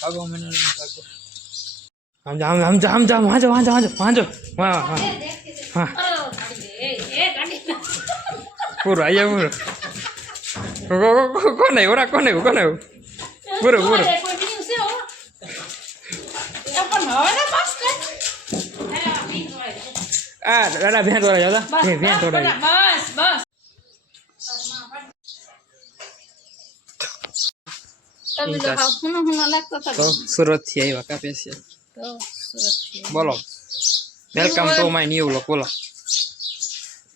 ભાગો મને વાંચો હા પૂરો અહીંયા પૂરો કોને ઓરા કોને પૂરો આ દાદા ભેં તોડા દાદા ભેં તોડા તો સુરત થી આવ્યા કા પેશિયલ બોલો welcome to my new vlog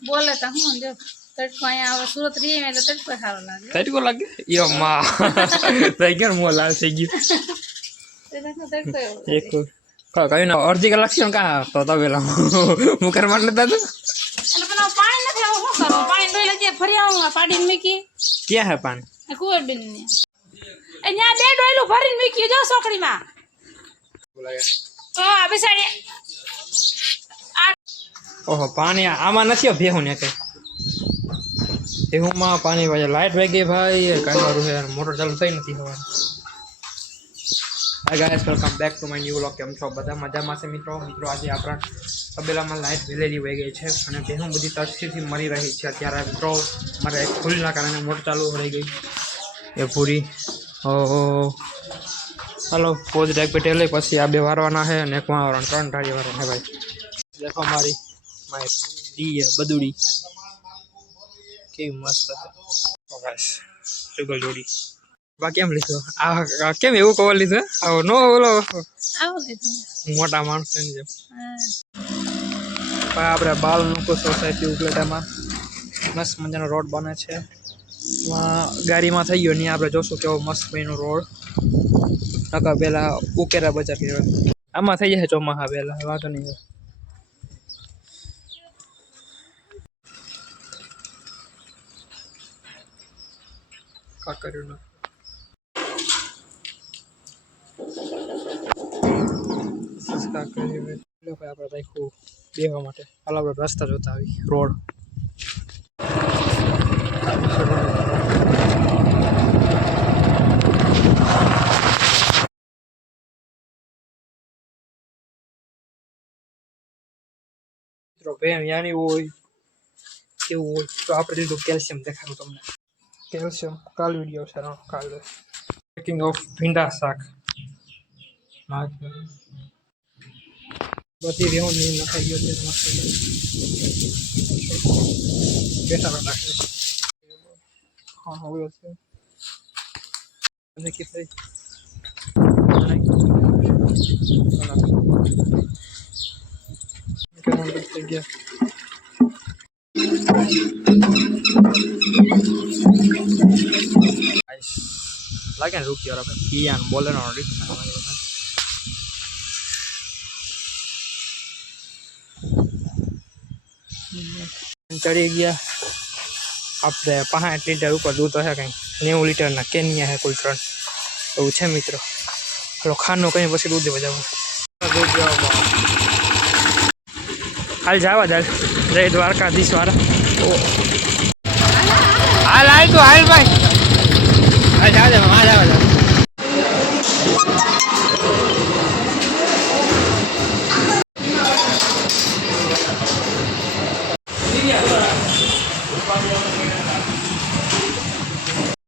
બોલે તો હું જો તડકો અહીંયા આવે સુરત રહી એટલે તડકો સારો લાગે તડકો લાગે યો માં થઈ ગયો મો લાલ થઈ ગયું એક કયું ના અડધી કલાક છે કા તો પેલા હું કરવા નતા તો પાણી નથી આવું શું કરો પાણી ડોઈ લઈએ ફરી આવું પાડીને મૂકી ક્યાં હે પાણી કુંવર બેન ને અહીંયા બે ડોયલું ભરીને મૂક્યું જો સોકડીમાં તો આ બેસાડે ઓહો પાણી આમાં નથી ભેહું ને કઈ ભેહુંમાં પાણી વાગે લાઈટ વહી ગઈ ભાઈ કઈ વારું છે મોટર ચાલુ થઈ નથી હવા hi guys welcome back to my new vlog કેમ છો બધા મજામાં છે મિત્રો આજે આપણા તબેલામાં લાઈટ વેલેરી વહી ગઈ છે અને ભેહું બધી તરસીથી મરી રહી છે અત્યારે મિત્રો મારે એક ભૂલના કારણે મોટર ચાલુ રહી ગઈ એ પૂરી ઓહો હાલો પોઝ ડેક પે ટેલે પછી આ બે વારવાના છે અને એક વારવાના 3 ઢાળી વારવાના ભાઈ દેખો મારી માય દી બદુડી કેવી મસ્ત છે ઓ ગાઈસ સુગલ જોડી બા કેમ લીધો આ કેમ એવું કવર લીધો આવો નો ઓલો આવો લીધો મોટા માણસ ને જેમ આપણે બાલ નુકો સોસાયટી ઉપલેટામાં મસ્ત મજાનો રોડ બને છે ગાડીમાં થઈ ગયો નહીં આપણે જોશું કેવો મસ્ત બન્યો રોડ નકા પેલા ઉકેરા બજાર કહેવાય આમાં થઈ જશે ચોમાસા પહેલા વાંધો નહીં કાકરીનો આપણે રાખવું બેવા માટે હાલ આપણે રસ્તા જોતા આવી રોડ યાની હોય કેવું હોય તો આપણે લીધું કેલ્શિયમ દેખાડું તમને કેલ્શિયમ કાલ વિડીયો છે કાલ મેકિંગ ઓફ ભીંડા શાક બધી રેવું નહીં નખાઈ ગયો છે બેઠા નાખે હા હવે છે અને કે થઈ કેમ થઈ ગયા લાગે ને રૂકી યાર આપણે કિયાન બોલેનો રિક્ષા ચડી ગયા આપણે 65 લીટર ઉપર દૂધ હશે કંઈ 90 લીટરના કેનિયા હે કુલ 3 એવું છે મિત્રો હલો ખાનો કંઈ પછી દૂધ દેવા જવું હાલ જવા દે જય દ્વારકાધીશ વાળા હાલ હાલ તું હાલ ભાઈ હાલ જવા દે હાલ જવા દે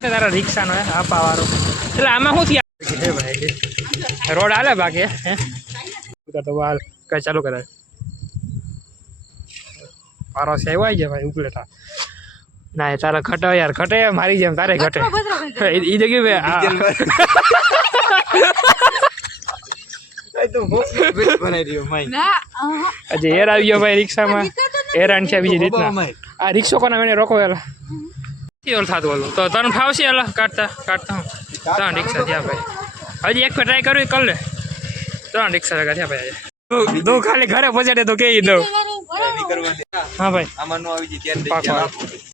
તારા રિક્ષાનો આપા વાળો એટલે આમાં શું થયા ભાઈ રોડ હાલે બાકી હે તો હાલ કઈ ચાલુ કરાય પારો છે આવ્યો જાય ભાઈ ઉપલેટા ના તારા ઘટે યાર ઘટે મારી જેમ તારે ઘટે એ જગ્યાએ હજી એર આવી ગયો ભાઈ રિક્ષામાં હેરાન છે બીજી રીતના આ રિક્ષો કોના એને રોકો એલા થતું ઓલું તો તને ફાવશે એલા કાઢતા 3 રિક્ષા થયા ભાઈ હજી એક ફેર ટ્રાય કરવી કર લે 3 રિક્ષા થયા ભાઈ દો ખાલી ઘરે પહોંચાડે તો કહી દઉં હા ભાઈ આમાં નો આવી જાય ત્યારે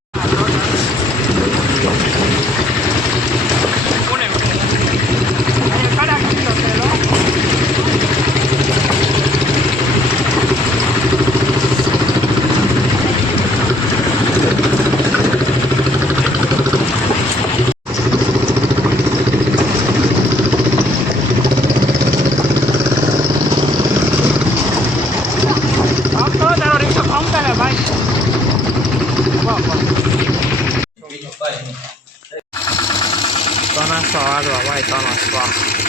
તનસ્વા વાળવા ભાઈ તનસ્વા